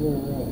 Alright.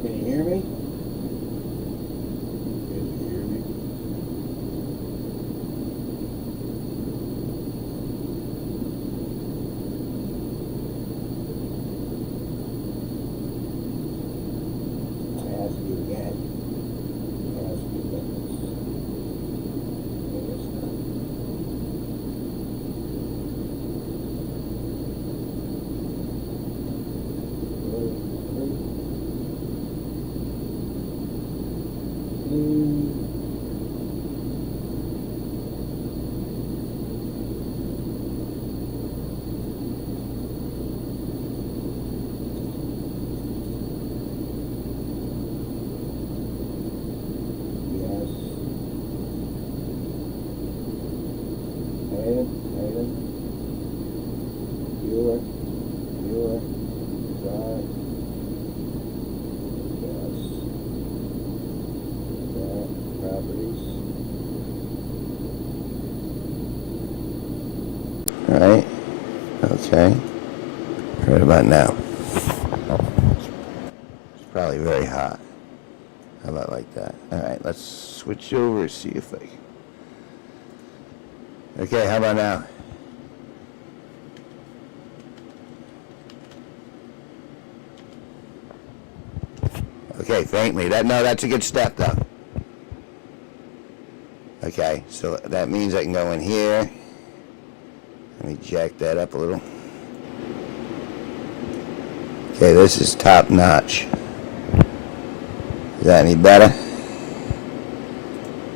Can you hear me? Can you hear me? Ask you again. Ask you again. Maybe it's not. Yes. Hayden. Bueller. Drive. Yes. That. Properties. Alright. Okay. Right about now. It's probably very hot. How about like that? Alright, let's switch over, see if I... Okay, how about now? Okay, faintly. That's a good step though. Okay, so that means I can go in here. Let me jack that up a little. Okay, this is top notch. Is that any better?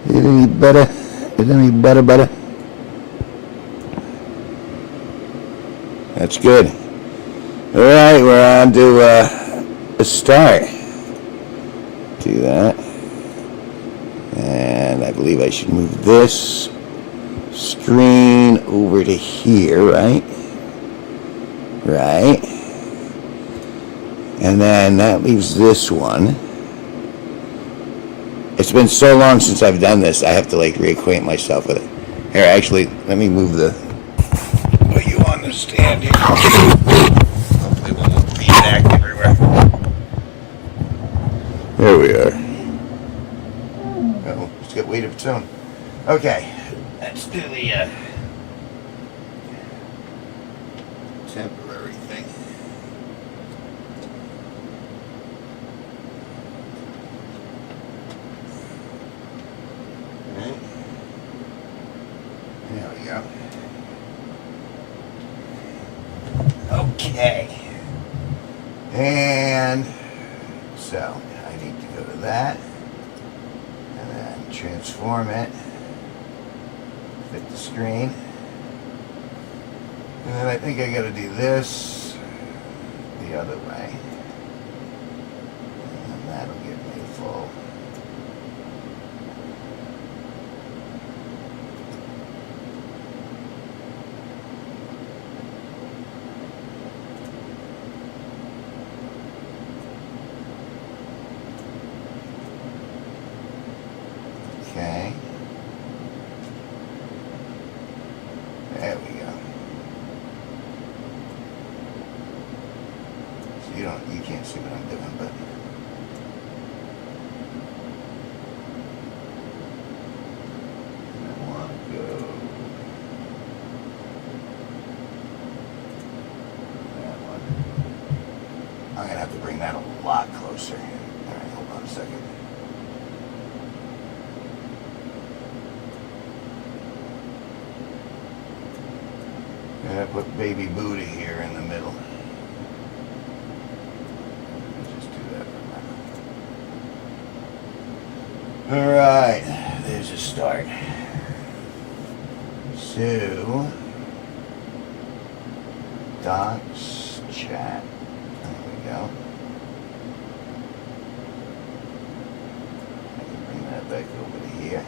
Is it any better? Is it any better? That's good. Alright, we're on to the start. Do that. And I believe I should move this screen over to here, right? Right. And then that leaves this one. It's been so long since I've done this, I have to like reacquaint myself with it. Here, actually, let me move the... Put you on the stand here. Hopefully we won't be back everywhere. There we are. Oh, it's got weight of its own. Okay, let's do the temporary thing. Alright. There we go. Okay. And so I need to go to that and then transform it, fit the screen, and then I think I got to do this the other way, and then that'll give me full. There we go. So you can't see what I'm doing, but I want to go that one. I'm gonna have to bring that a lot closer. All right, hold on a second. I'm gonna put baby Buddha here in the middle. Just do that for now. Alright, there's a start. So, docs, chat. There we go. I can bring that back over to here.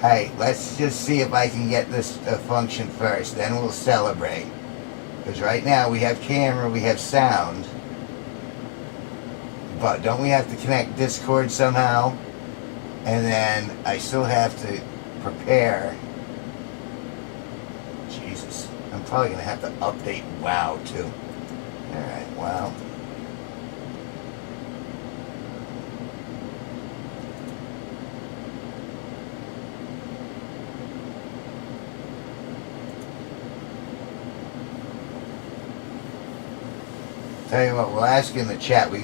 Hey, let's just see if I can get this to function first, then we'll celebrate. Because right now we have camera, we have sound. But don't we have to connect Discord somehow? And then I still have to prepare. Jesus. I'm probably going to have to update WoW too. Alright, WoW. Tell you what, we'll ask in the chat. I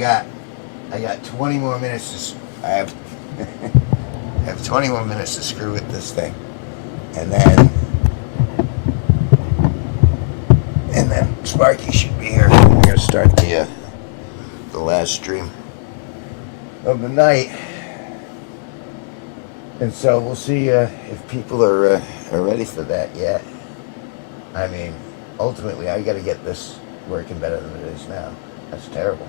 got 20 more minutes I have I have 20 more minutes to screw with this thing. And then Sparky should be here. We're gonna start the last stream of the night. And so we'll see if people are ready for that yet. I mean, ultimately I gotta get this working better than it is now. That's terrible.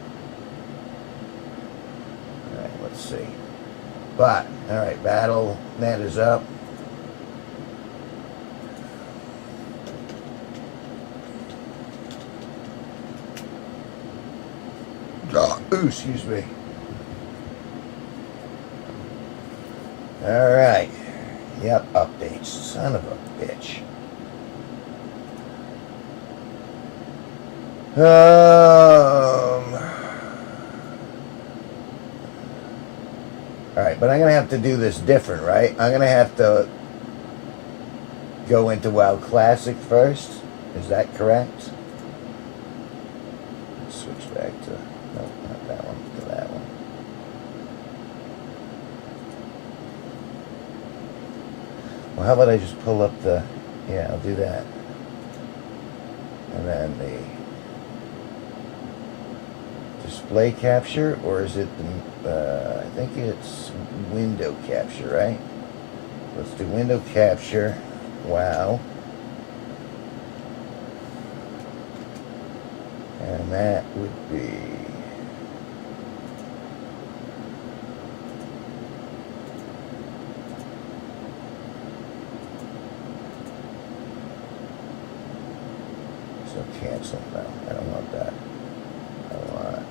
Alright, let's see. But, alright, battle net is up. Ooh, excuse me. Alright. Yep, updates. Son of a bitch. Alright, but I'm going to have to do this different, right? I'm going to have to go into WoW Classic first. Is that correct? Let's switch back to... Nope, not that one. To that one. Well, how about I just pull up the... Yeah, I'll do that. And then the... display capture, or is it the, I think it's window capture, right? Let's do window capture. Wow. And that would be so cancel now. I don't want that. I want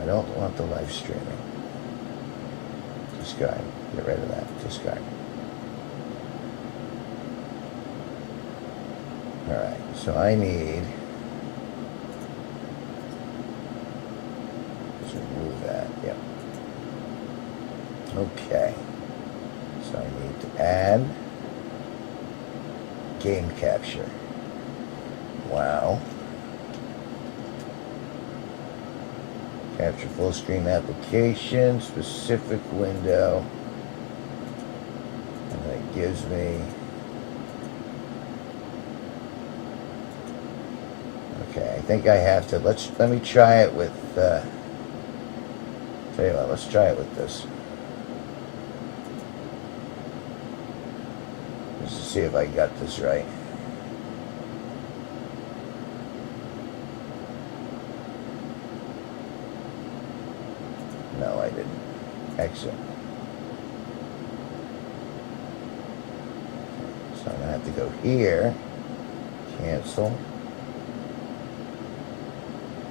I don't want the live streaming. Discard. Get rid of that. Discard. Alright, so I need to remove that. Yep. Okay. So I need to add game capture. Wow. Capture full screen application, specific window. And that gives me... Okay, I think I have to... Let me try it with... Tell you what, let's try it with this. Just to see if I got this right. No, I didn't. Exit. So I'm going to have to go here. Cancel.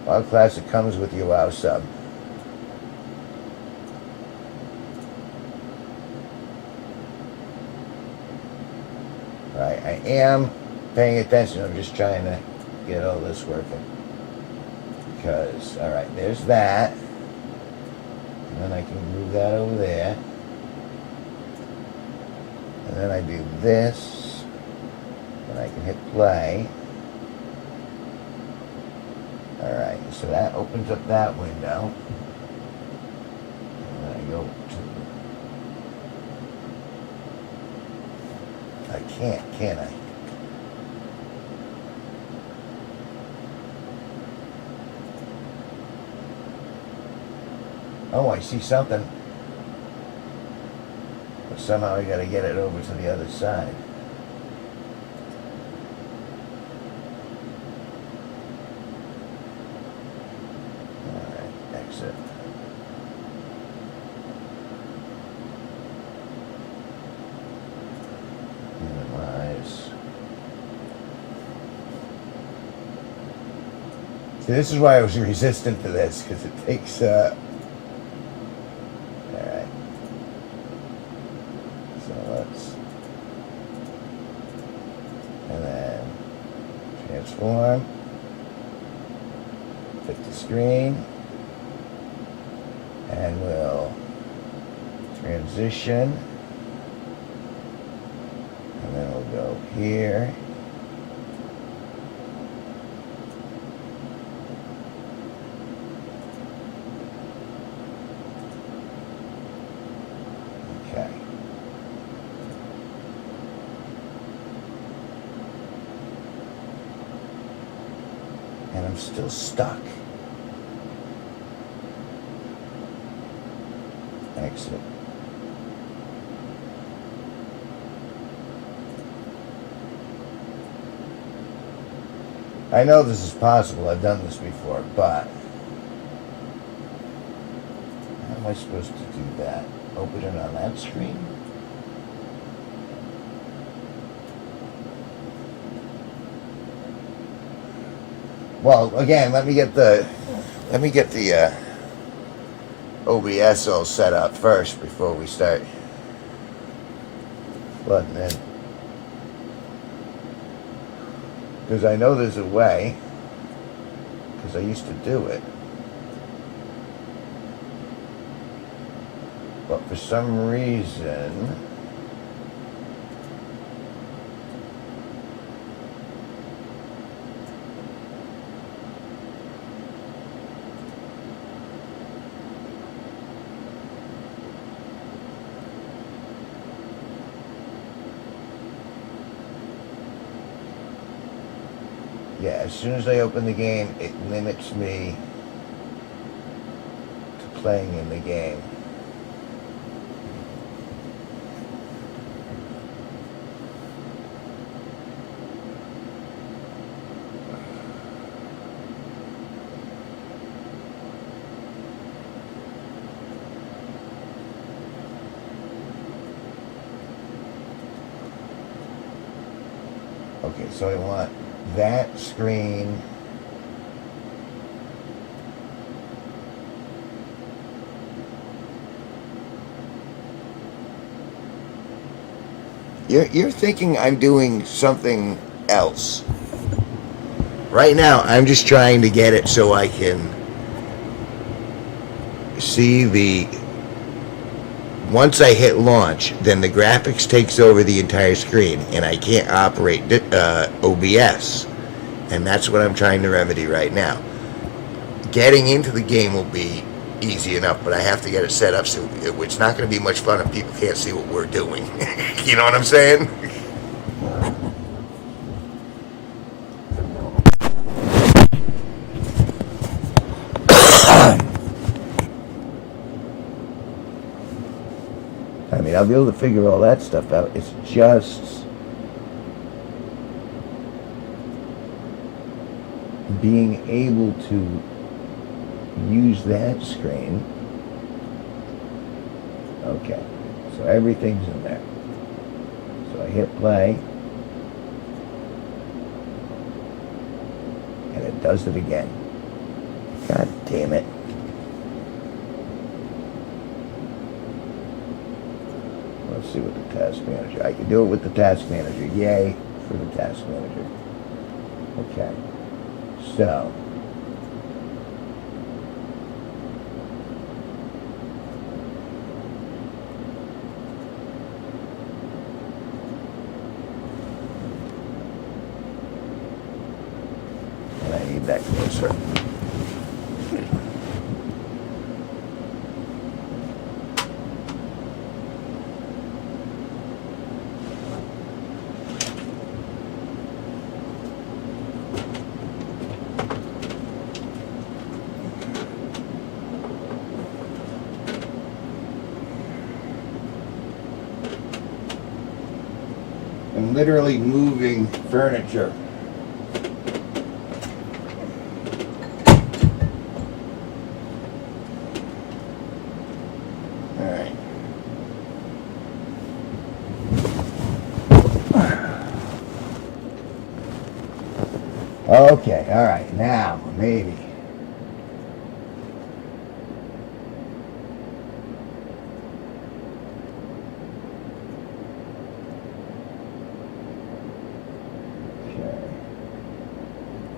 WoW Classic comes with your WoW sub. Right, I am paying attention. I'm just trying to get all this working. Because, alright, there's that. And then I can move that over there. And then I do this. And I can hit play. Alright, so that opens up that window. And then I go to... I can't I? Oh, I see something. But somehow I gotta get it over to the other side. Alright, exit. Minimize. See, this is why I was resistant to this, because it takes, alright. So let's, and then transform, fit the screen, and we'll transition, and then we'll go here. Okay. And I'm still stuck. Exit. I know this is possible. I've done this before, but how am I supposed to do that? Open it on that screen? Well, again, let me get the OBS all set up first before we start flooding in. Because I know there's a way, because I used to do it. But for some reason, yeah, as soon as I open the game, it limits me to playing in the game. Okay, so I want that screen. You're thinking I'm doing something else. Right now, I'm just trying to get it so I can see the... Once I hit launch, then the graphics takes over the entire screen, and I can't operate OBS. And that's what I'm trying to remedy right now. Getting into the game will be easy enough, but I have to get it set up so it's not going to be much fun if people can't see what we're doing. You know what I'm saying? I mean, I'll be able to figure all that stuff out. It's just being able to use that screen. Okay, so everything's in there. So I hit play, and it does it again. God damn it. Let's see with the task manager. I can do it with the task manager. Yay for the task manager. Okay. So. And I need that closer. I'm literally moving furniture. All right. Okay, all right, now, maybe.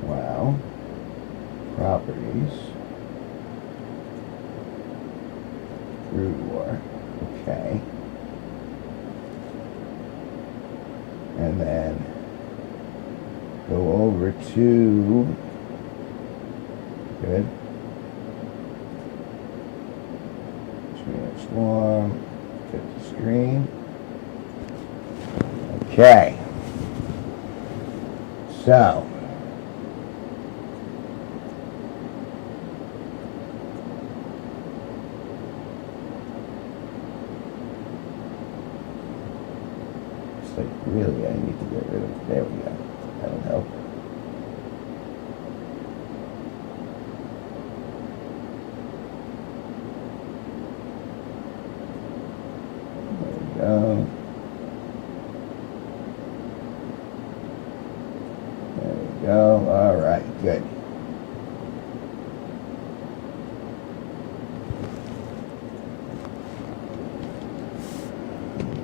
Wow. Properties. Root war. Okay. And then go over to, good. Screen swarm. Fit the screen. Okay. So. Like, really, I need to get rid of, there we go. That'll help. There we go. There we go. All right, good.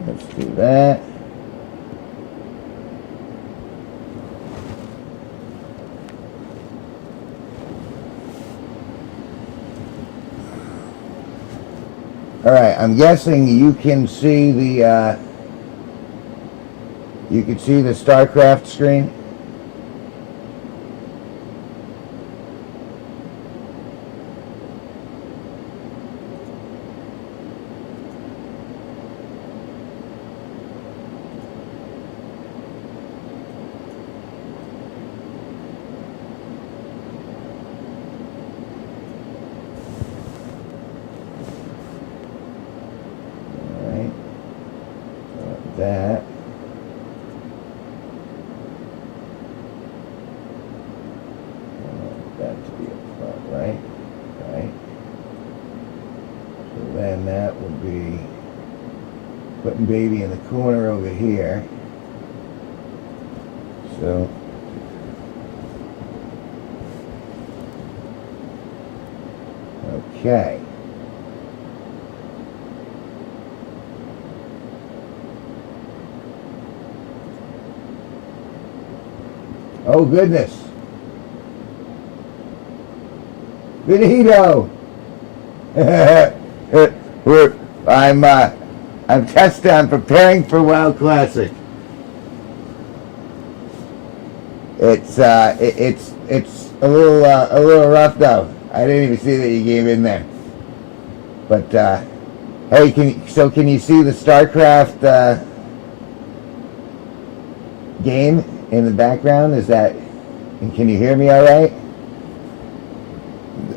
Let's do that. All right, I'm guessing you can see the StarCraft screen. That. I want that to be up front, right? Right. So then that would be putting baby in the corner over here. So okay. Oh goodness. Benito. I'm testing. I'm preparing for WoW Classic. It's a little rough though. I didn't even see that you gave in there. But hey, can you see the StarCraft game in the background? Is that, and can you hear me all right?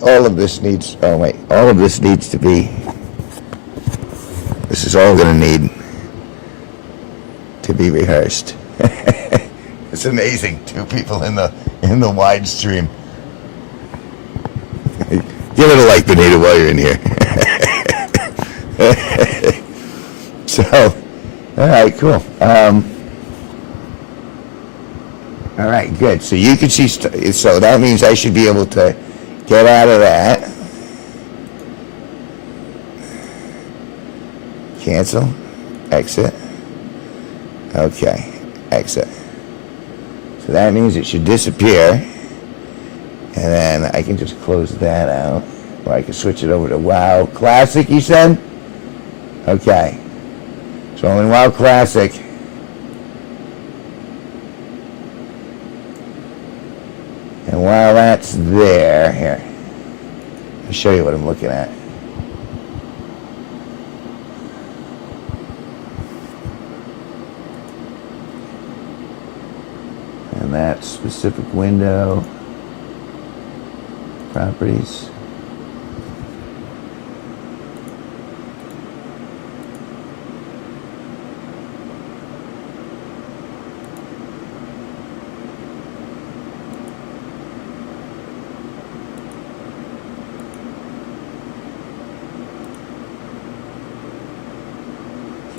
All of this needs, oh wait, all of this needs to be, this is all gonna need to be rehearsed. It's amazing, 2 people in the wide stream. Give it a like, Benita, while you're in here. So, all right, cool. All right, good. So you can see, so that means I should be able to Get out of that. Cancel. Exit. Okay. Exit. So that means it should disappear. And then I can just close that out. Or I can switch it over to WoW Classic, you said? Okay. So I'm in WoW Classic. And while that's there, here, I'll show you what I'm looking at. And that specific window, properties.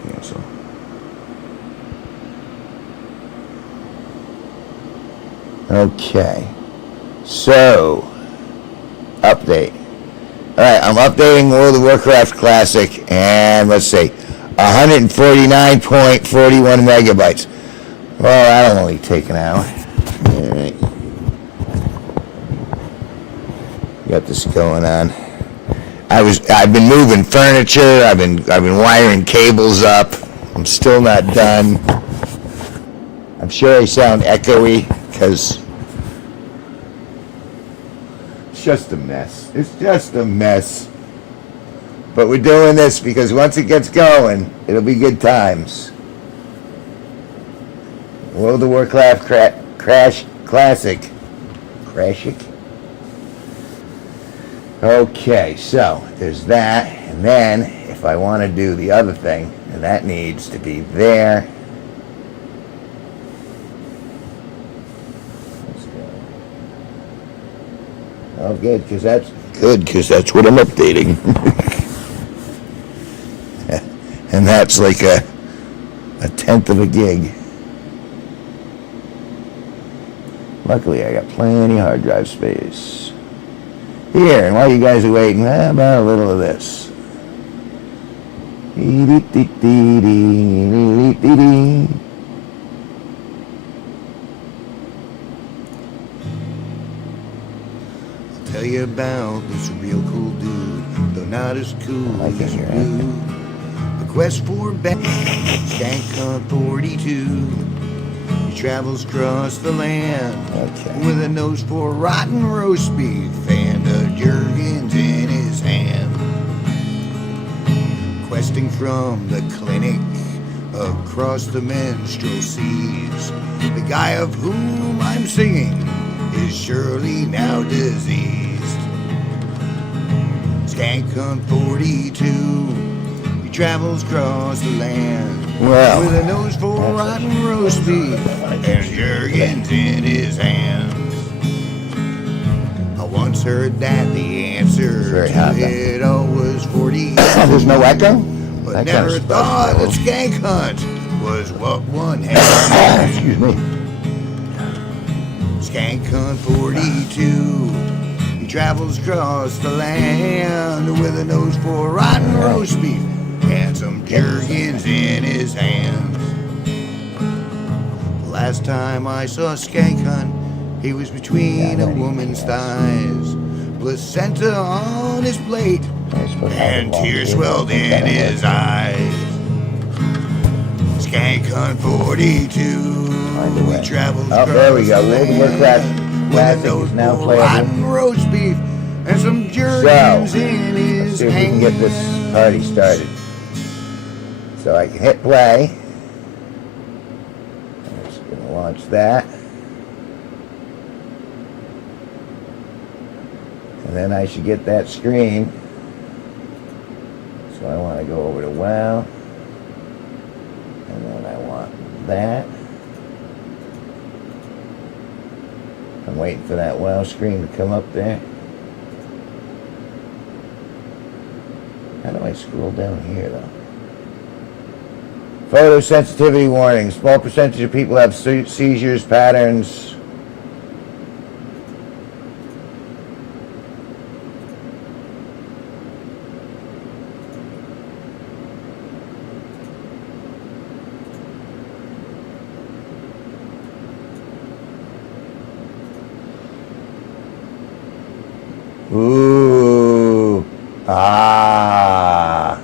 Cancel. Okay. So, update. Alright, I'm updating World of Warcraft Classic, and let's see, 149.41 megabytes. Well, that'll only take an hour. Alright. Got this going on. I've been moving furniture, I've been wiring cables up. I'm still not done. I'm sure I sound echoey, because it's just a mess. It's just a mess. But we're doing this because once it gets going, it'll be good times. World of Warcraft Classic. Classic? Okay, so there's that. And then, if I want to do the other thing, and that needs to be there. Oh, good, because that's what I'm updating. And that's like a tenth of a gig. Luckily, I got plenty of hard drive space. Here, and while you guys are waiting, how about a little of this? Tell you about this real cool dude, though not as cool as Blue. A quest for Skank Hunt 42. He travels across the land with a nose for rotten roast beef and a Jergens in his hand. Questing from the clinic across the menstrual seas, the guy of whom I'm singing is surely now diseased. Skank Hunt 42, he travels across the land with a nose for rotten roast beef and Jergens in his hands. I once heard that the answer to it all was 40. There's no echo? But never thought that Skank Hunt was what one had. Excuse me. Skank Hunt 42. He travels across the land with a nose for rotten roast beef and some Jergens in his hands. The last time I saw Skank Hunt, he was between a woman's thighs, placenta on his plate, and tears swelled in his eyes. Skank Hunt 42. He travels across there we go. World of Warcraft Classic is now playing. Roast beef and some Jergens in his hands. Let's see if we can get this party started. So I can hit play. I'm just going to launch that. And then I should get that screen. So I want to go over to WoW. And then I want that. I'm waiting for that WoW screen to come up there. How do I scroll down here, though? Photosensitivity warning. Small percentage of people have seizures patterns. Ooh. Ah.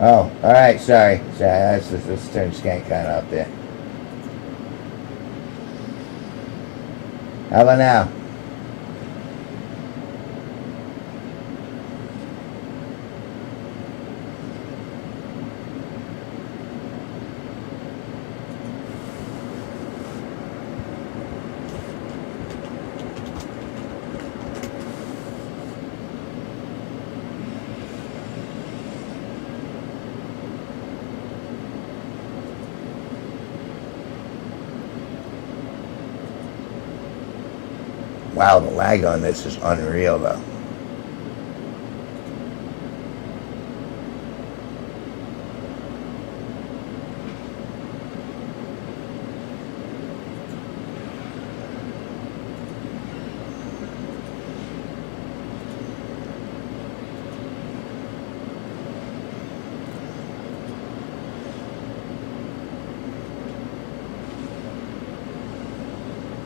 Oh, all right. Sorry. Let's turn scan count up there. How about now? Wow, the lag on this is unreal, though.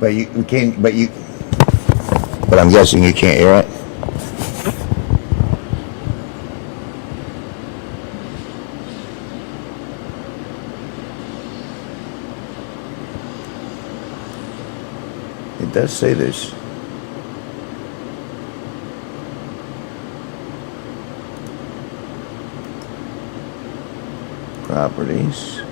But you can't. But I'm guessing you can't hear it. It does say this. Properties.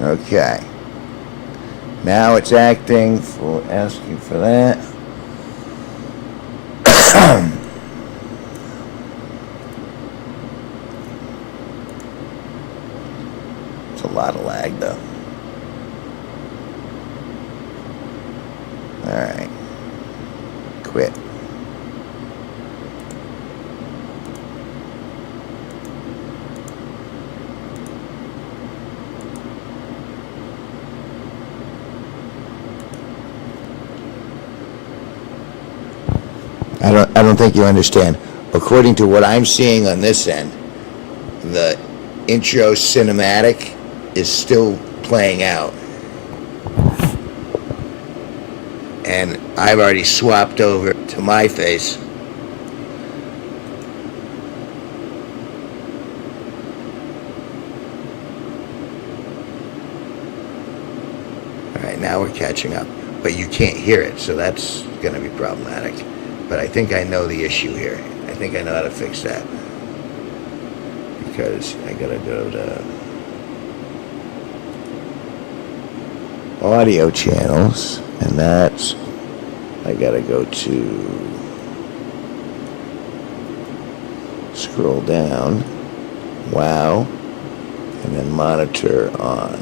Okay. Now it's asking for that. It's a lot of lag, though. All right. Quit. I don't think you understand. According to what I'm seeing on this end, the intro cinematic is still playing out. And I've already swapped over to my face. All right, now we're catching up. But you can't hear it, so that's going to be problematic. But I think I know the issue here. I think I know how to fix that. Because I gotta go to audio channels, and that's, I gotta go to, scroll down, wow, and then monitor on,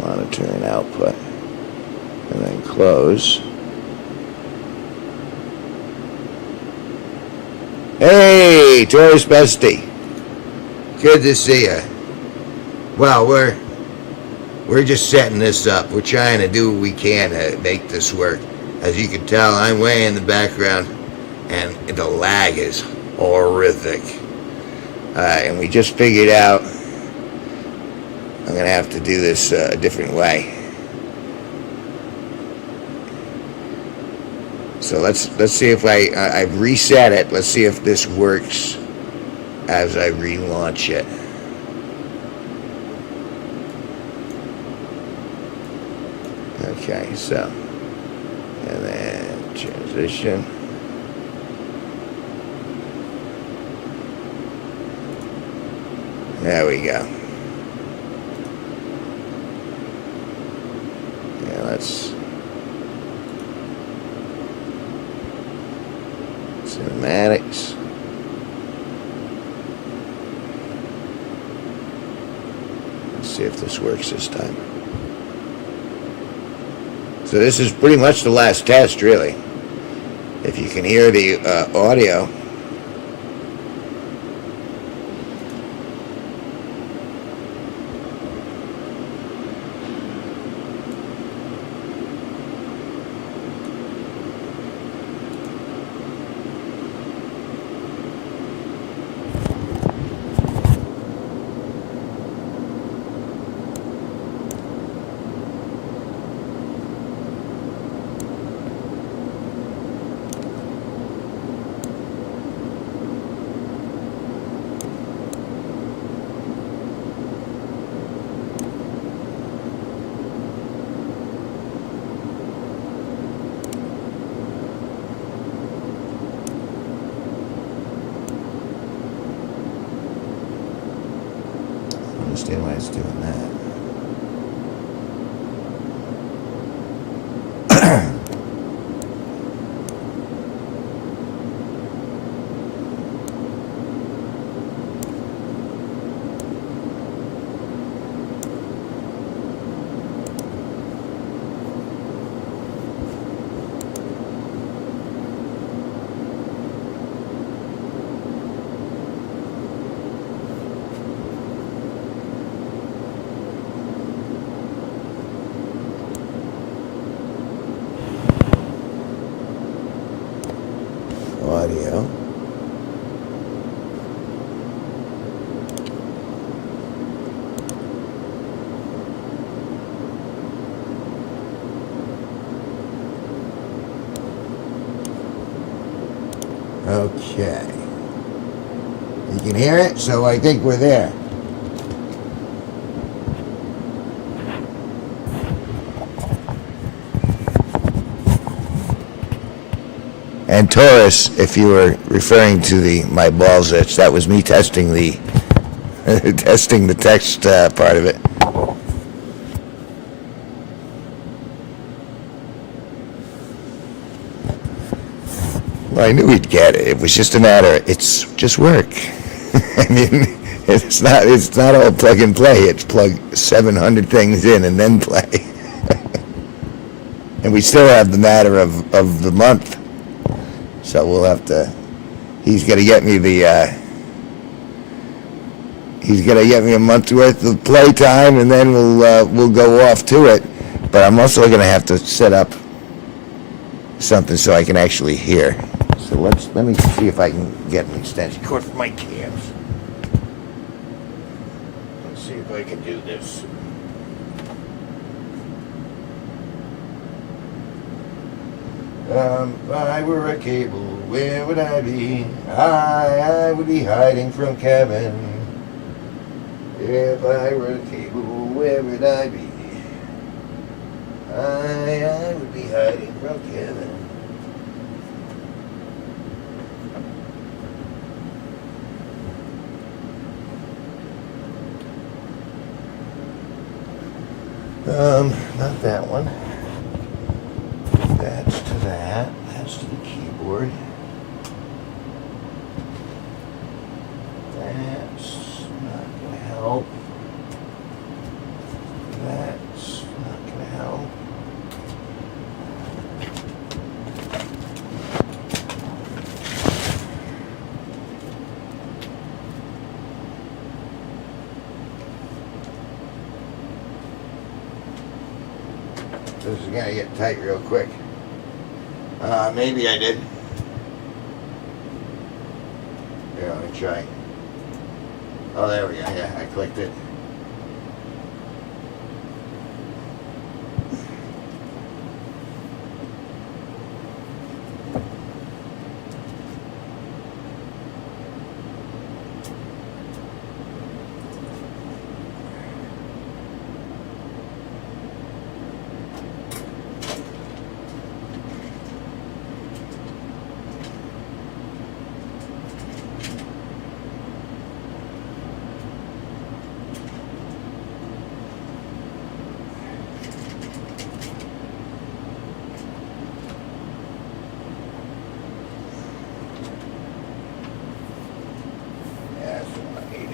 monitor and output, and then close. Hey, Taurus Bestie. Good to see you. Well, we're just setting this up. We're trying to do what we can to make this work. As you can tell, I'm way in the background, and the lag is horrific. And we just figured out I'm gonna have to do this a different way. So let's see if I've reset it. Let's see if this works as I relaunch it. Okay, so, and then transition. There we go. Yeah, let's cinematics. Let's see if this works this time. So this is pretty much the last test, really. If you can hear the audio. Understand why it's doing that. Audio. Okay. You can hear it, so I think we're there. And Taurus, if you were referring to my balls itch, that was me testing the testing the text part of it. Well, I knew we'd get it. It was just a matter. It's just work. I mean, it's not all plug and play. It's plug 700 things in and then play. And we still have the matter of the month. So we'll have to. He's gonna get me he's gonna get me a month's worth of playtime, and then we'll go off to it. But I'm also gonna have to set up something so I can actually hear. So let me see if I can get an extension cord for my cams. Let's see if I can do this. If I were a cable, where would I be? I would be hiding from Kevin. If I were a cable, where would I be? I would be hiding from Kevin. Not that one. That's to that. That's to the keyboard. That's not going to help. That's not going to help. This is gonna get tight real quick. Maybe I did. Here, let me try. Oh, there we go. Yeah, I clicked it. Yeah, that's what I need.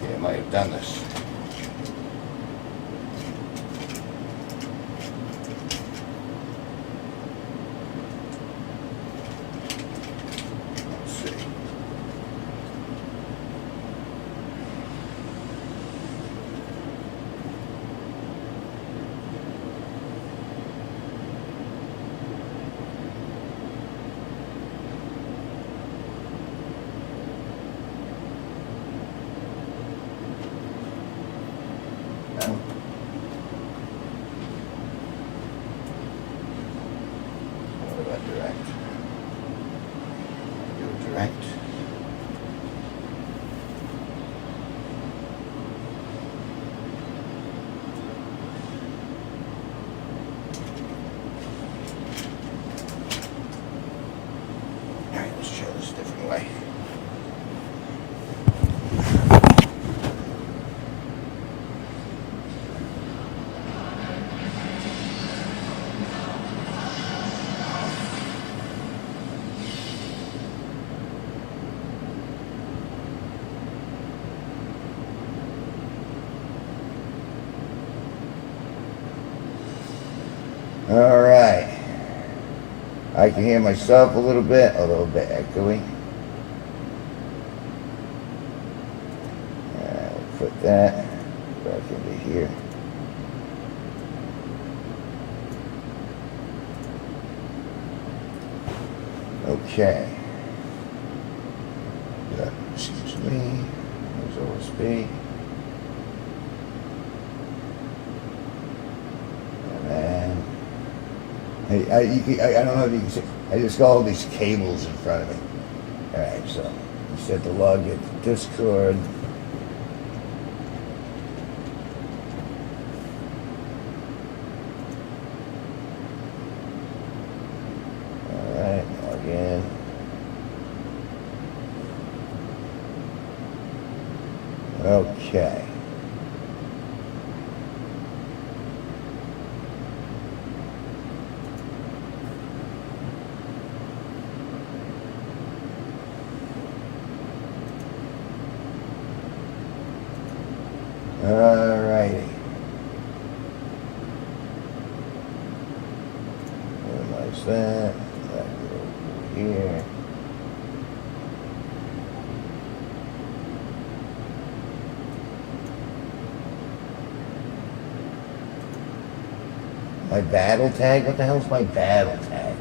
Okay, I might have done this. Let's see. No. What about direct? Do direct. All right, let's try this a different way. All right. I can hear myself a little bit echoey. All right, we'll put that back into here. Okay. Yeah, excuse me. There's OSB. And then I don't know if you can see. I just got all these cables in front of me. All right, so you said to log into Discord. All right, log in. Okay. Alrighty. Minimize that. That over here. My battle tag? What the hell's my battle tag?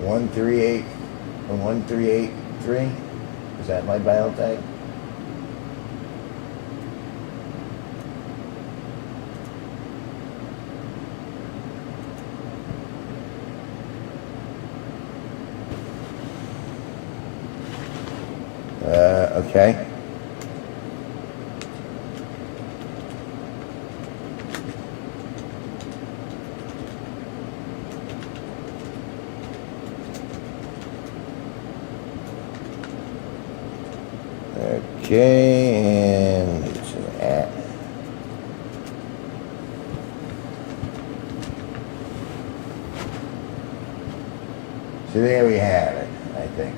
One 1383. Is that my battle tag? Okay. Okay, and it's an at. So there we have it, I think.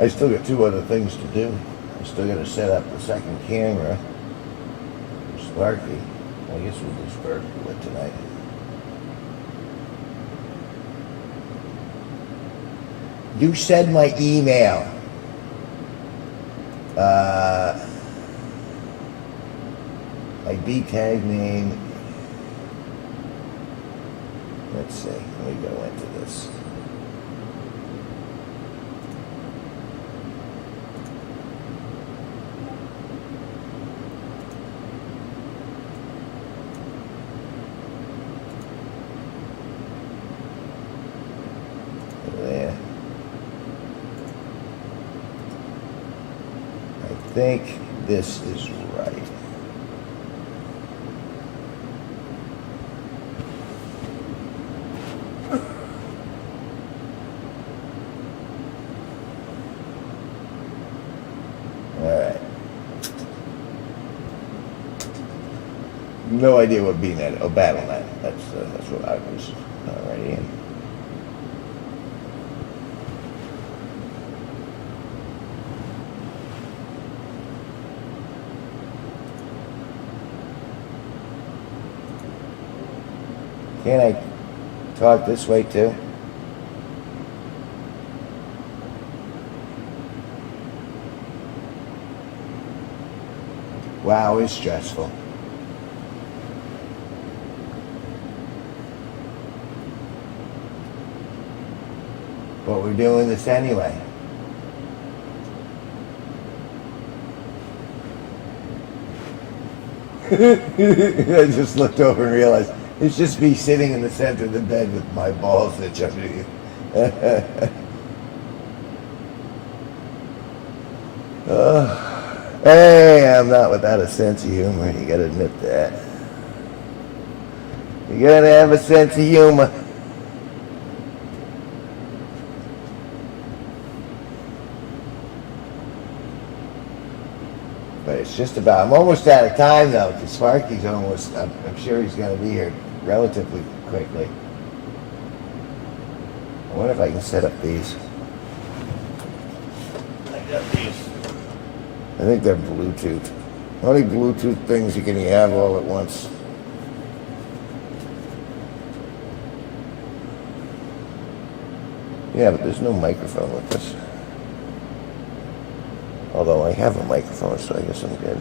I still got two other things to do. I still got to set up the second camera for Sparky. I guess we'll do Sparky with tonight. You said my email. My B tag name. Let's see. Let me go into this. There. I think this is right. Alright. No idea what BNet, oh, BattleNet. That's what I was already in. Can I talk this way too? Wow, it's stressful. But we're doing this anyway. I just looked over and realized it's just me sitting in the center of the bed with my balls itch underneath. Hey, I'm not without a sense of humor. You gotta admit that. You gotta have a sense of humor. But it's just about, I'm almost out of time though, because Sparky's almost, I'm sure he's going to be here relatively quickly. I wonder if I can set up these. I got these. I think they're Bluetooth. How many Bluetooth things you can have all at once? Yeah, but there's no microphone with this. Although I have a microphone, so I guess I'm good.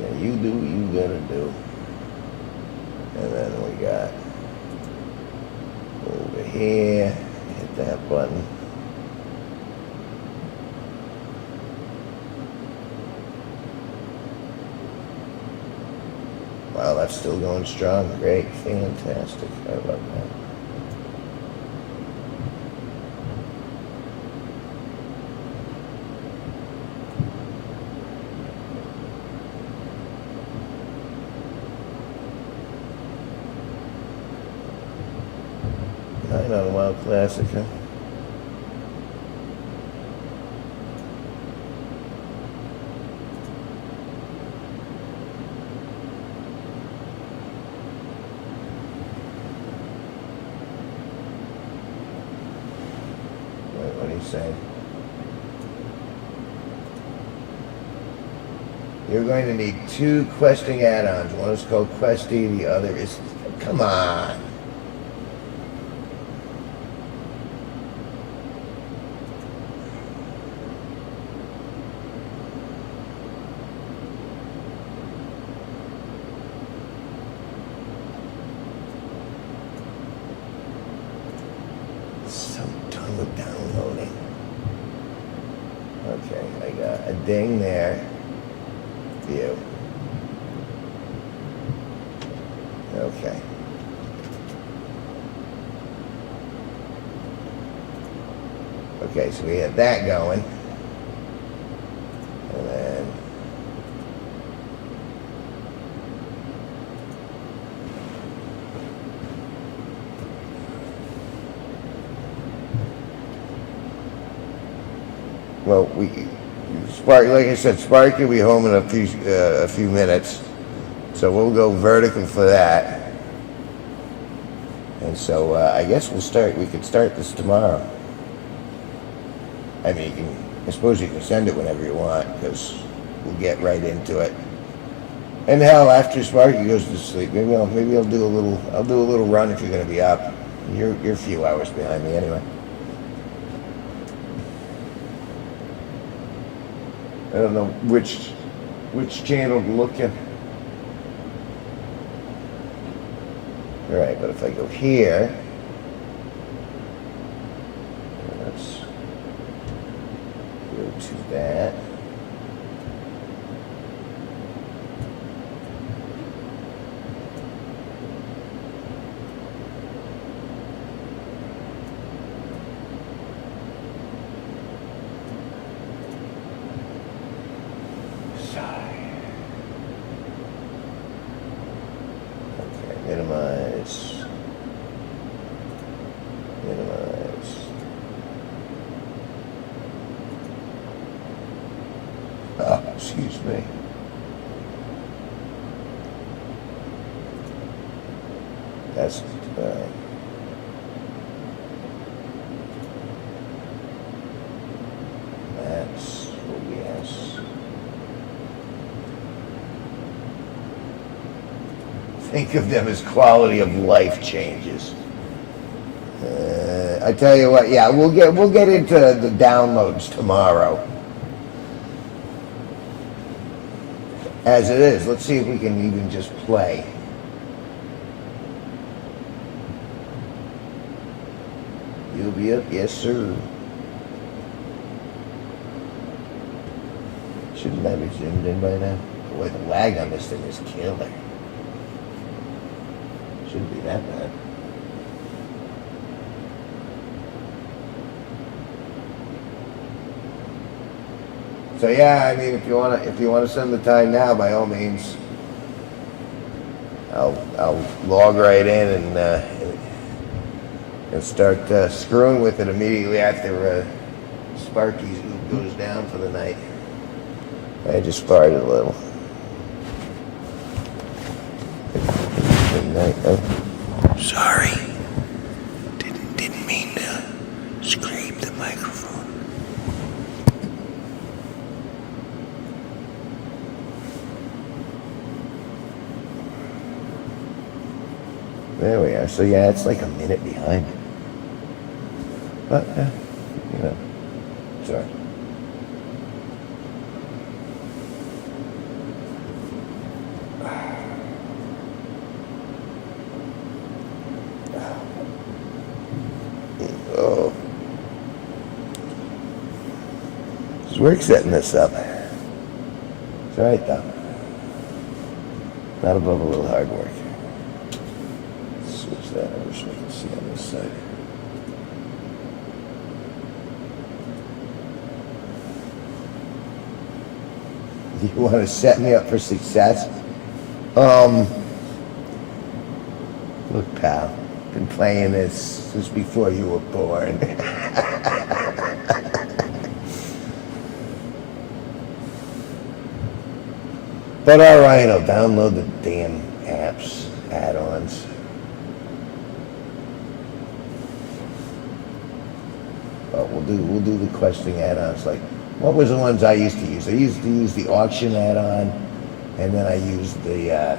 Okay, you do what you gotta do. And then we got over here, hit that button. Wow, that's still going strong. Great, fantastic. I love that. Nine on a Wild Classic, huh? What do you say? You're going to need two questing add-ons. One is called Questy, the other is... Come on! ding there. View. Okay. Okay, so we had that going. And then well, Sparky, like I said, Sparky will be home in a few minutes, so we'll go vertical for that. And so I guess we could start this tomorrow. I mean, I suppose you can send it whenever you want, because we'll get right into it. And hell, after Sparky goes to sleep, maybe I'll do a little run if you're going to be up. You're a few hours behind me anyway. I don't know which channel to look at. All right, but if I go here, let's go to that. Minimize. Oh, excuse me. That's yes. Think of them as quality of life changes. I tell you what, yeah, we'll get into the downloads tomorrow. As it is, let's see if we can even just play. You'll be up, yes sir. Shouldn't that be zoomed in by now? Boy, the lag on this thing is killer. Shouldn't be that bad. So yeah, I mean, if you wanna send the time now, by all means, I'll log right in and start screwing with it immediately after Sparky's goes down for the night. I just farted a little. Sorry. Didn't mean to scrape the microphone. There we are. So yeah, it's like a minute behind. But you know, sorry. Oh. It's work setting this up. It's alright though. Not above a little hard work. Switch that over so I can see on this side. You want to set me up for success? Look, pal, been playing this since before you were born. But all right, I'll download the damn apps, add-ons. But we'll do the questing add-ons. Like, what was the ones I used to use? I used to use the auction add-on, and then I used the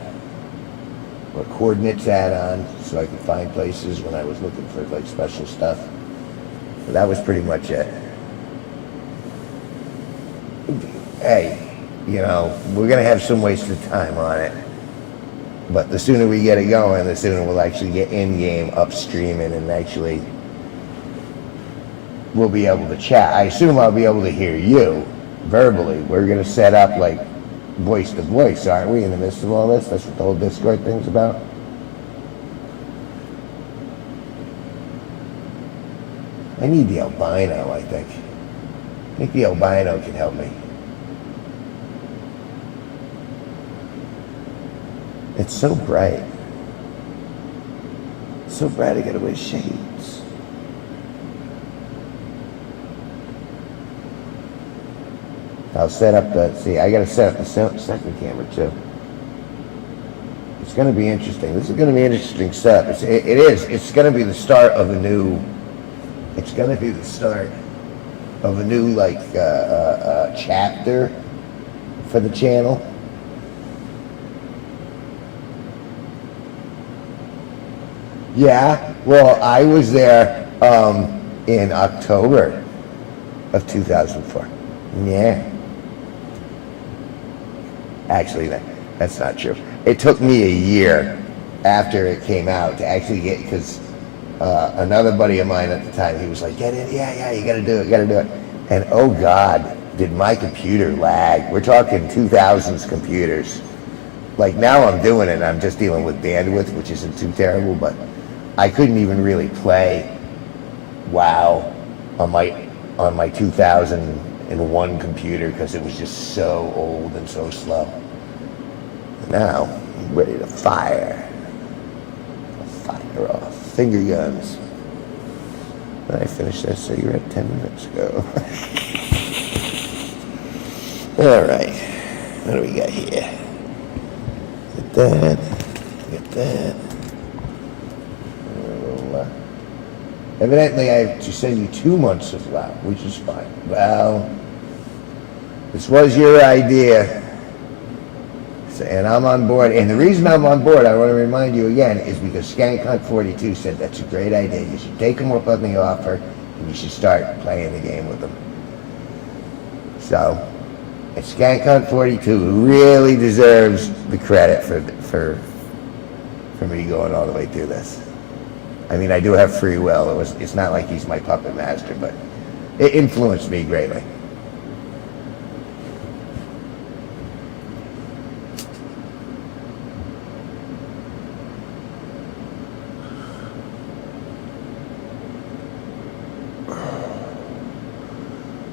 coordinates add-on, so I could find places when I was looking for like special stuff. But that was pretty much it. Hey, you know, we're gonna have some wasted time on it, but the sooner we get it going, the sooner we'll actually get in-game upstreaming and actually we'll be able to chat. I assume I'll be able to hear you, verbally. We're gonna set up like voice to voice, aren't we? In the midst of all this, that's what the whole Discord thing's about. I need the albino, I think. I think the albino can help me. It's so bright. It's so bright I gotta wear shades. I'll set up the, see, I gotta set up the second camera too. It's gonna be interesting. This is gonna be interesting stuff. It is. It's gonna be the start of a new, it's gonna be the start of a new, like, chapter for the channel. Yeah, well, I was there in October of 2004. Yeah. Actually, that's not true. It took me a year after it came out to actually get, because another buddy of mine at the time, he was like, get in, yeah, you gotta do it. And oh God, did my computer lag. We're talking 2000s computers. Like now I'm doing it and I'm just dealing with bandwidth, which isn't too terrible, but I couldn't even really play WoW on my 2001 computer because it was just so old and so slow. Now I'm ready to fire off finger guns. I finished that cigarette 10 minutes ago. All right, what do we got here? Get that. Evidently, I have to send you 2 months of WoW, which is fine. Well, this was your idea, and I'm on board. And the reason I'm on board, I want to remind you again, is because Skank Hunt 42 said that's a great idea. You should take them up on the offer, and you should start playing the game with them. So, and Skank Hunt 42 really deserves the credit for me going all the way through this. I mean, I do have free will. It's not like he's my puppet master, but it influenced me greatly.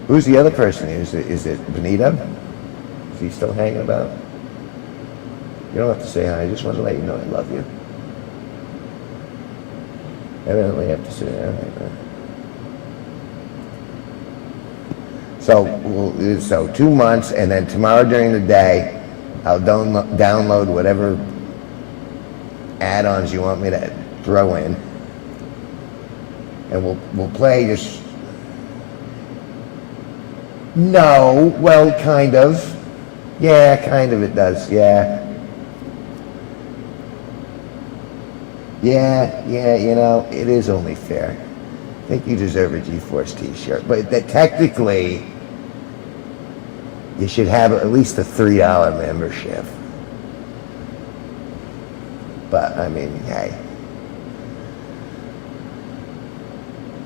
Who's the other person? Is it Benito? Is he still hanging about? You don't have to say hi. I just want to let you know I love you. Evidently have to say that. So 2 months, and then tomorrow during the day, I'll download whatever add-ons you want me to throw in, and we'll play just. No, well, kind of. Yeah, kind of it does. Yeah. Yeah, you know, it is only fair. I think you deserve a GeForce t-shirt. But that technically, you should have at least a $3 membership. But, I mean, hey.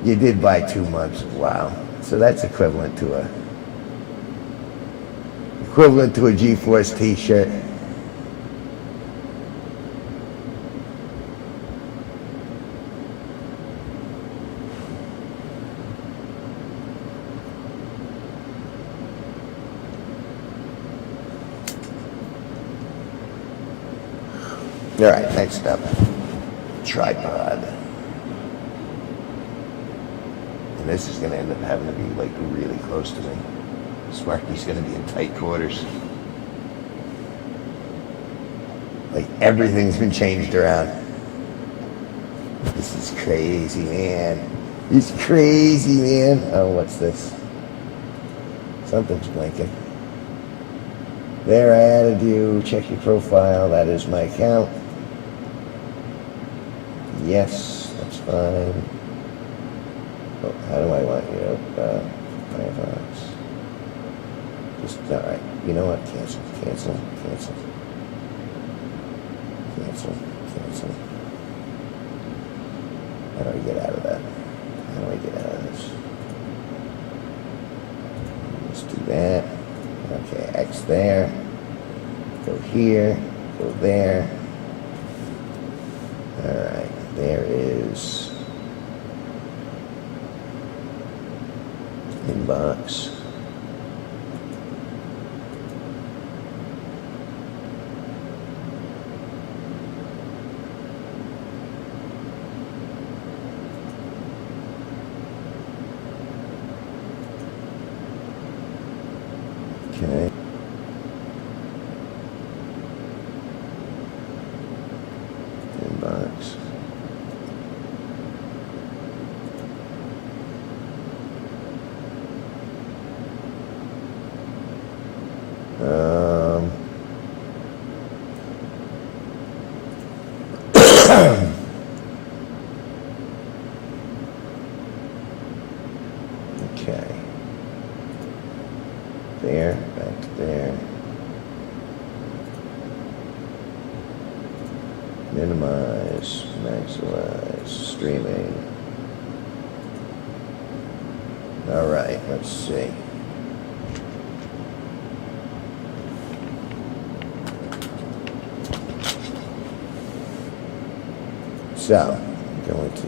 You did buy 2 months of WoW. So that's equivalent to a GeForce t-shirt. All right, next up, tripod. And this is going to end up having to be like really close to me. Sparky's going to be in tight quarters. Like everything's been changed around. This is crazy, man. It's crazy, man. Oh, what's this? Something's blinking. There, I added you. Check your profile. That is my account. Yes, that's fine. Oh, how do I want you to, Firefox? Just, alright, you know what, cancel. How do I get out of that? Let's do that. Okay, X there. Go here. Go there. Alright, there is inbox. Okay. Inbox. Okay. There, back to there. Minimize, maximize, streaming. All right, let's see. So, I'm going to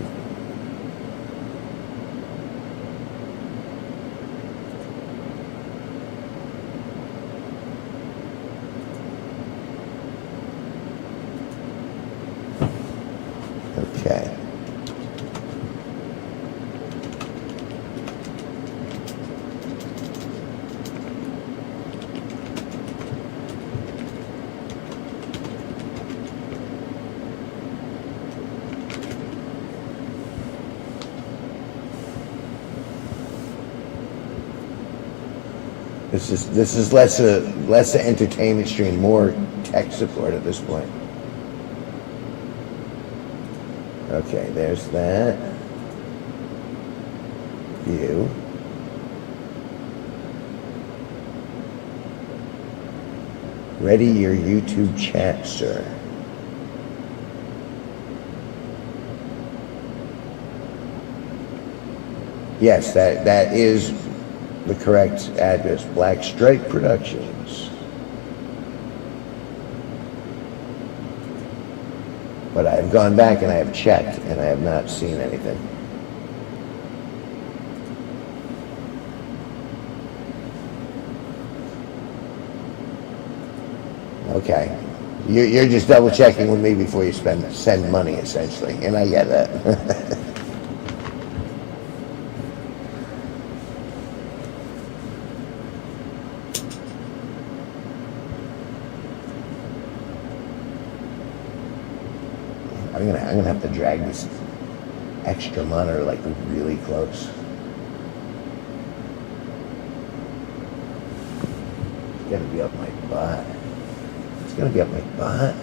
okay. This is less an entertainment stream, more tech support at this point. Okay, there's that. View. Ready your YouTube chat, sir. Yes, that is the correct address. Black Stripe Productions. But I have gone back and I have checked and I have not seen anything. Okay. You're just double checking with me before you send money, essentially, and I get that. I'm gonna have to drag this extra monitor like really close. It's gonna be up my butt. It's gonna be up my butt.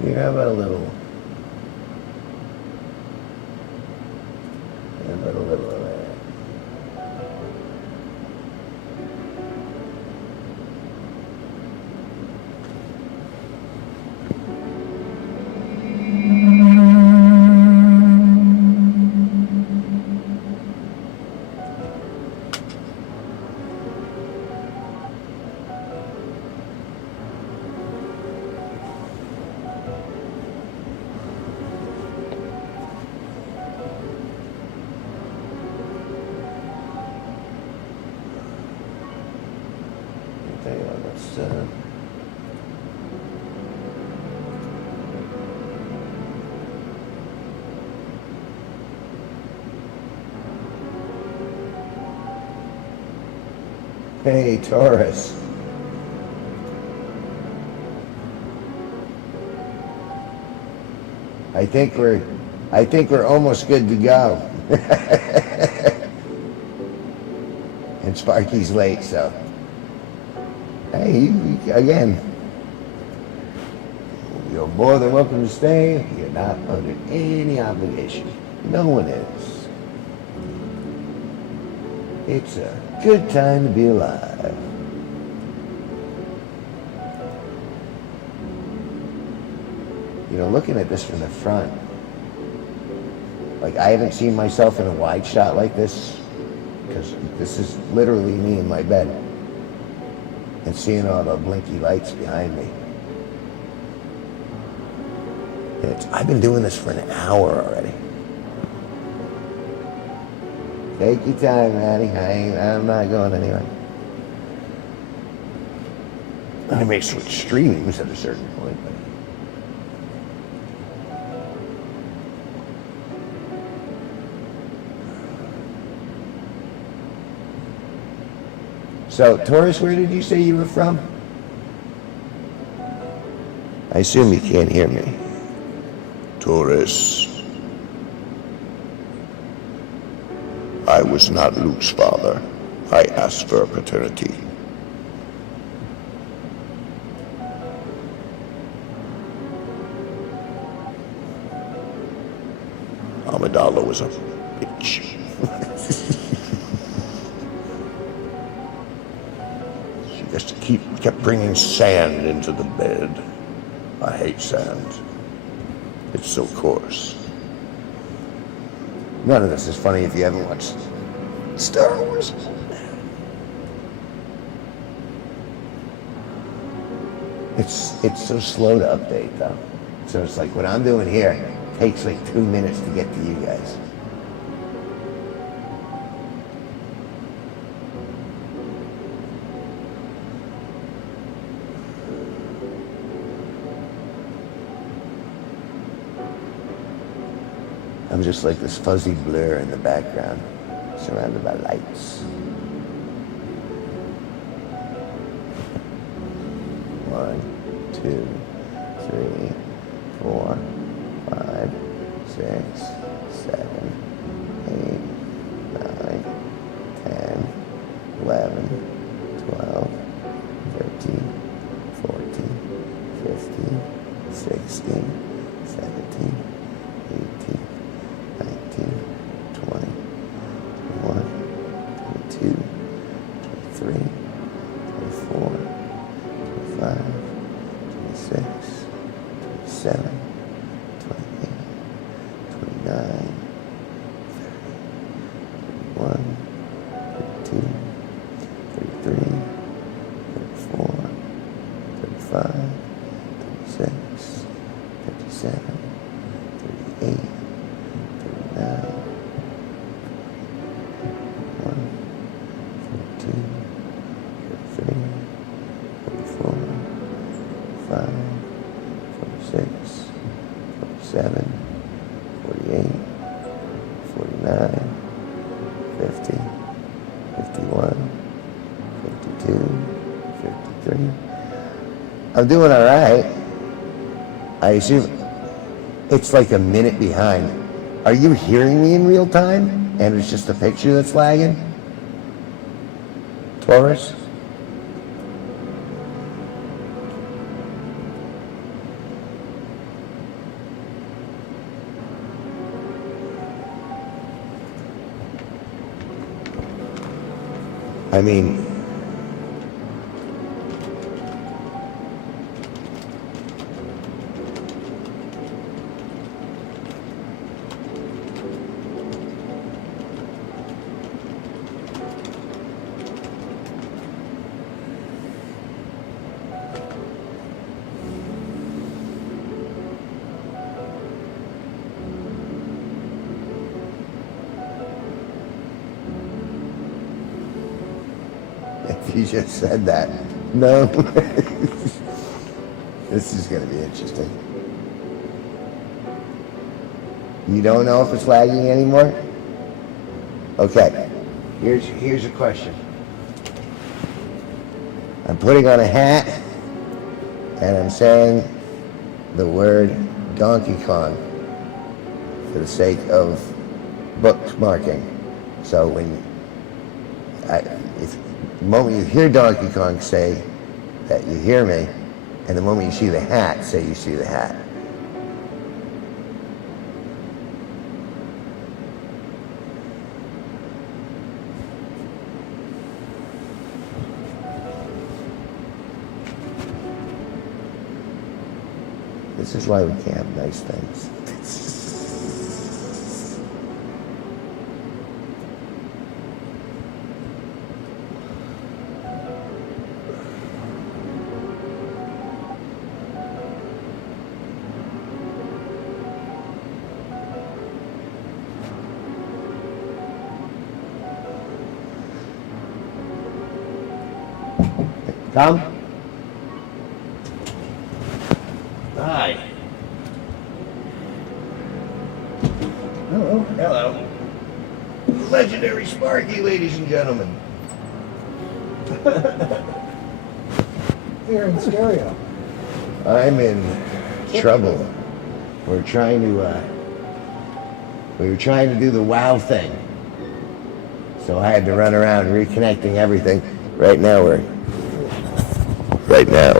Here, how about a little? How about a little of that? Hey, Taurus. I think we're almost good to go. And Sparky's late, so. Hey, again. Go more than welcome to stay. You're not under any obligation. No one is. It's a good time to be alive. You know, looking at this from the front, like I haven't seen myself in a wide shot like this, because this is literally me in my bed and seeing all the blinky lights behind me. I've been doing this for an hour already. Take your time, Maddie. I'm not going anywhere. I may switch streams at a certain point. So, Taurus, where did you say you were from? I assume you can't hear me. Taurus. I was not Luke's father. I asked for paternity. Amidala was a bitch. She just kept bringing sand into the bed. I hate sand. It's so coarse. None of this is funny if you haven't watched Star Wars. It's so slow to update though. So it's like what I'm doing here takes like 2 minutes to get to you guys. I'm just like this fuzzy blur in the background, surrounded by lights. 1, 2, 3, 4, 5, 6, 7, 8, 9, 10, 11, 12, 13, 14, 15, 16, 17, 18, 19, 20, 21, 22, 23, 24, 25, 26, 27, 28, 29, 31, 32, 33, 34, 35, 36, 37, 38, 39, 41, 42, 43, 44, 45, 46, 47, 48, 49, 50, 51, 52, 53. I'm doing all right. I assume it's like a minute behind. Are you hearing me in real time? And it's just a picture that's lagging? Taurus? I mean, if you just said that, no. This is going to be interesting. You don't know if it's lagging anymore? Okay, here's a question. I'm putting on a hat and I'm saying the word Donkey Kong for the sake of bookmarking. So the moment you hear Donkey Kong say that you hear me, And the moment you see the hat, say you see the hat. This is why we can't have nice things. Tom? Hi. Hello. Hello. Legendary Sparky, ladies and gentlemen. Here in stereo. I'm in trouble. We were trying to do the WoW thing. So I had to run around reconnecting everything. Right now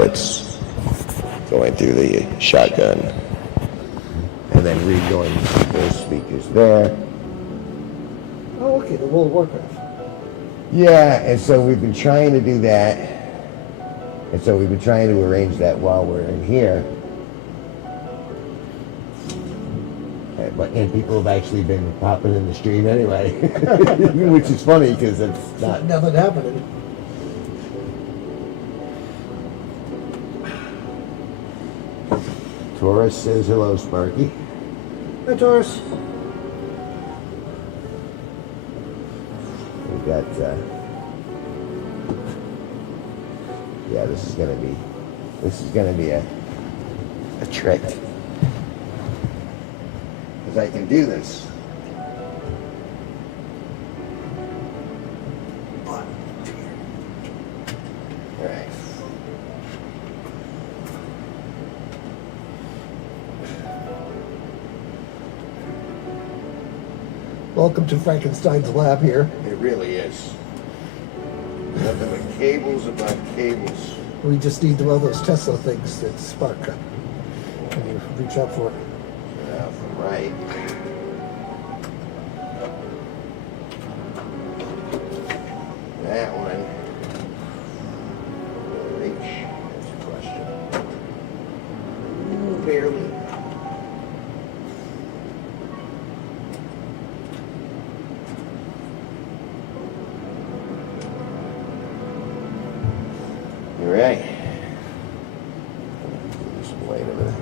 it's going through the shotgun. And then redoing those speakers there. Oh, okay, the World of Warcraft. Yeah, and so we've been trying to do that. And so we've been trying to arrange that while we're in here. And people have actually been popping in the stream anyway. Which is funny because it's not. Nothing happening. Taurus says hello, Sparky. Hi, Taurus. We've got, yeah, this is gonna be a trick. Because I can do this. All right. Welcome to Frankenstein's lab here. It really is. Nothing but cables above cables. We just need one of those Tesla things that spark up. Can you reach out for it? Right. That one. Reach. That's a question. Ooh, barely. You're right. Some light over there.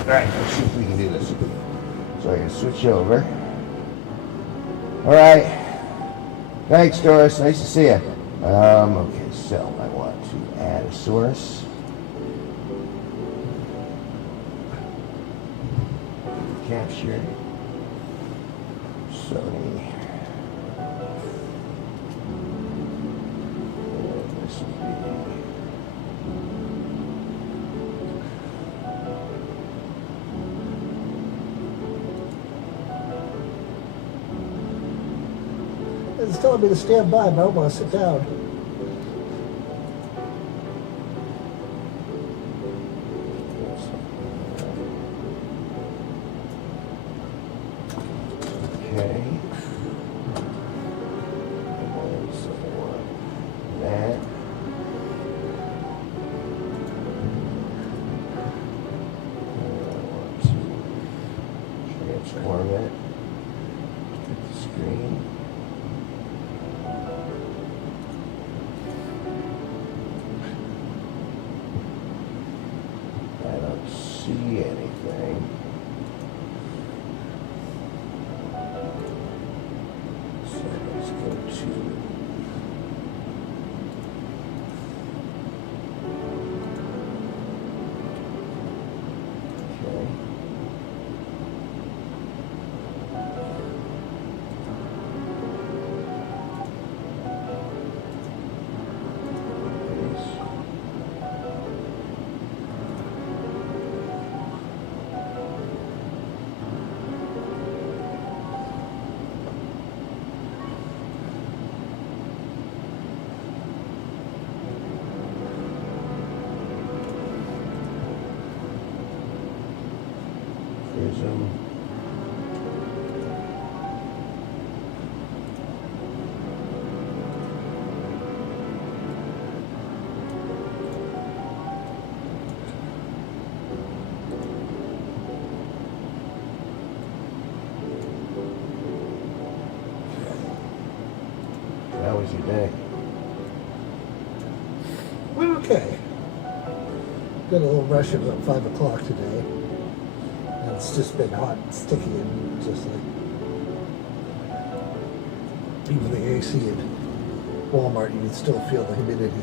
Alright, let's see if we can do this. So I can switch over. Alright. Thanks, Doris. Nice to see you. Okay, so I want to add a source. Capture. Sony. This would be. It's telling me to stand by, but I don't want to sit down. Okay. So that. Transform it. Hit the screen. I don't see anything. So let's go to okay. How was your day? Went okay. Got a little rush at about 5 o'clock today. And it's just been hot and sticky and just like even the AC at Walmart, you can still feel the humidity.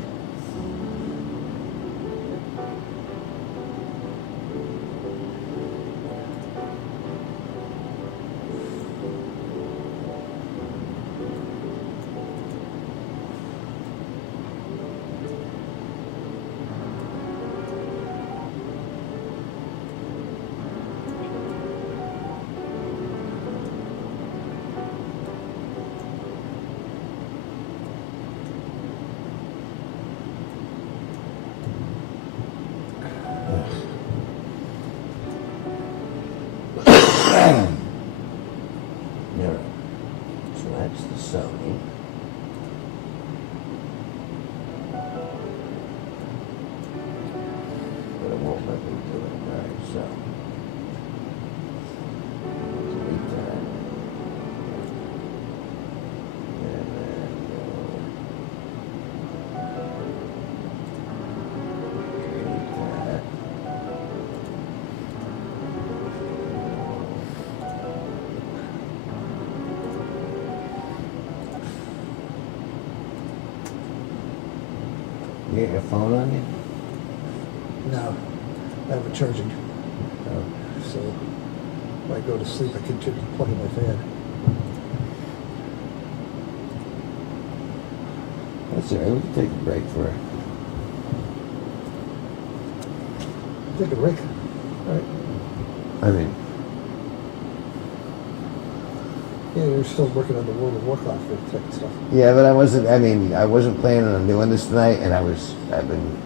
Mirror. So that's the Sony. But it won't let me do it. Alright, so. Delete that. And then delete that. You got your phone on you? Now, I have it charging. Oh. So when I go to sleep, I continue plugging my fan. That's all right. We can take a break for Take a break. All right. I mean, Yeah, you're still working on the World of Warcraft type stuff. yeah, but I wasn't planning on doing this tonight, and I've been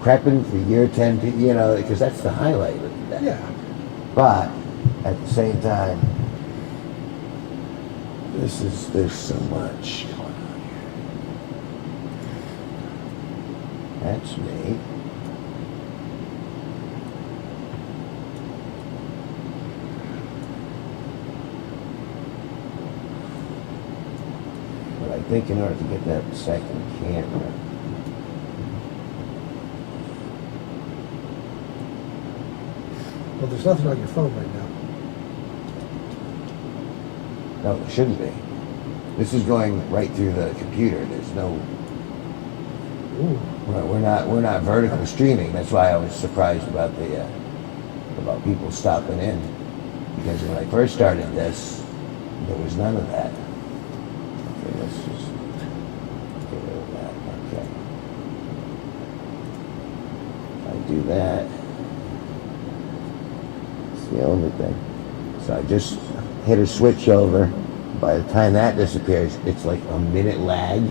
prepping for year 10, you know, because that's the highlight of that. Yeah. But at the same time, there's so much going on here. That's me. But I think in order to get that second camera, Well, there's nothing on your phone right now. no, there shouldn't be. This is going right through the computer. There's no. Ooh. We're not vertical streaming. That's why I was surprised about about people stopping in, because when I first started this, there was none of that. Okay, let's just get rid of that. Okay. If I do that, it's the only thing. So I just hit a switch over. By the time that disappears, it's like a minute lag.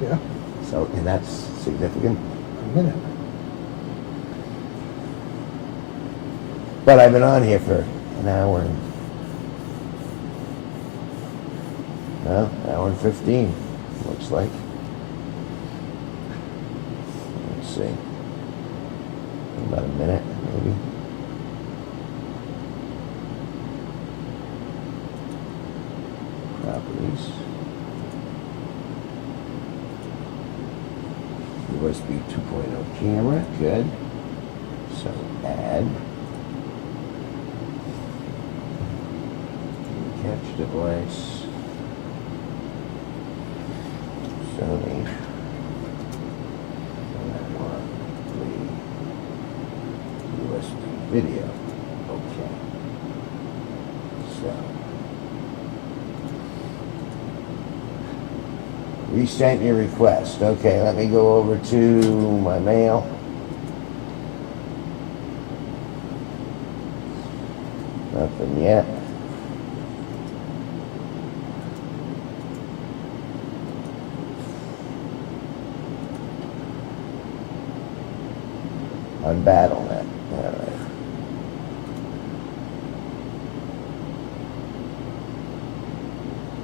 Yeah. So, and that's significant. A minute. But I've been on here for an hour and 15, looks like. Let's see. About a minute, maybe. Properties. USB 2.0 camera, good. So add. Catch device. Sony. And I want the USB video. Okay. So. Resent your request. Okay, let me go over to my mail. Nothing yet. On BattleNet. All right.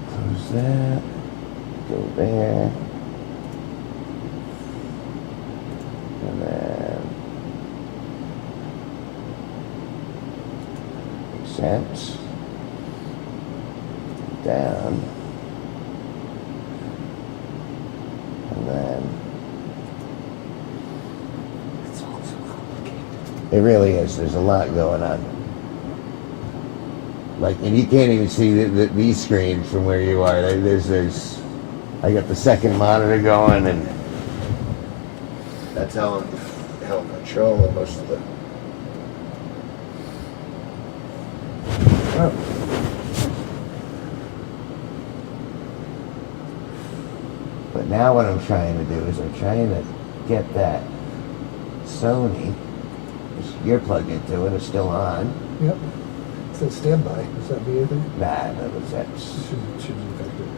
Close that. Go there. And then accept. Down. It really is. There's a lot going on. Like, and you can't even see these screens from where you are. There's. I got the second monitor going, and that's how I'm controlling most of the. Oh. But now what I'm trying to do is I'm trying to get that Sony. You're plugged into it. It's still on. Yep. It says standby. Does that mean anything? Nah, no, that's Should be affected.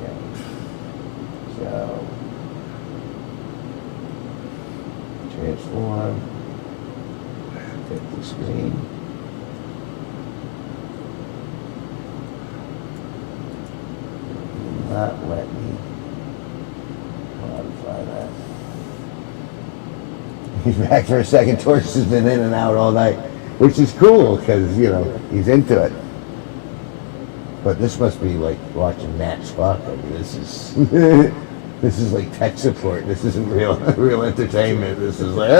okay. So transform. Get the screen. Not let me modify that. He's back for a second. Torch has been in and out all night, which is cool because, you know, he's into it. But this must be like watching Matt Spock. I mean, this is this is like tech support. This isn't real entertainment. This is like,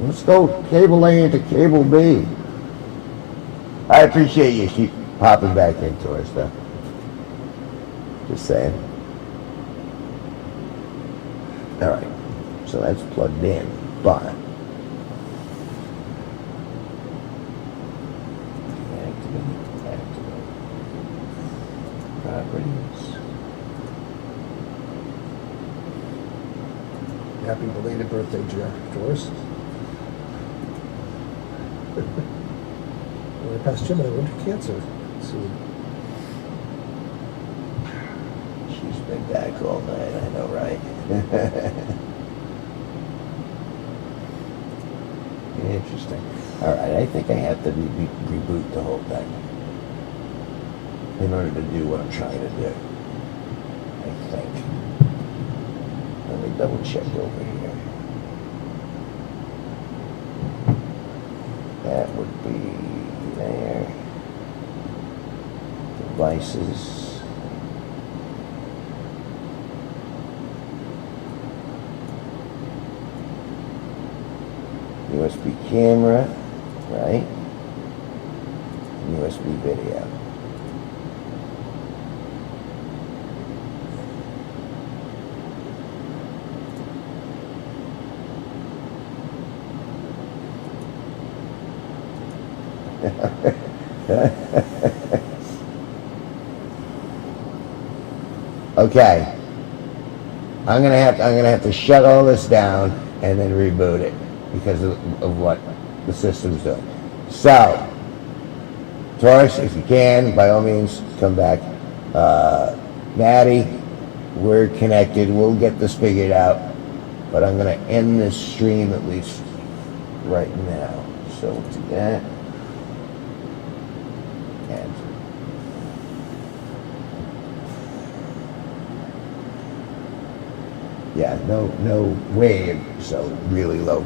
let's go cable A into cable B. I appreciate you keep popping back into our stuff. Just saying. All right, so that's plugged in, but activate properties. Happy belated birthday, Doris. We're past Gemini, winter Cancer. So She's been back all night, I know, right? Interesting. All right, I think I have to reboot the whole thing in order to do what I'm trying to do. I think. Let me double check over here. That would be there. Devices. USB camera, right? USB video. Okay. I'm gonna have to shut all this down and then reboot it because of what the system's doing. So, Taurus, if you can, by all means, come back. Maddie, we're connected. We'll get this figured out. But I'm gonna end this stream at least right now. So we'll do that. And yeah, no wave, so really low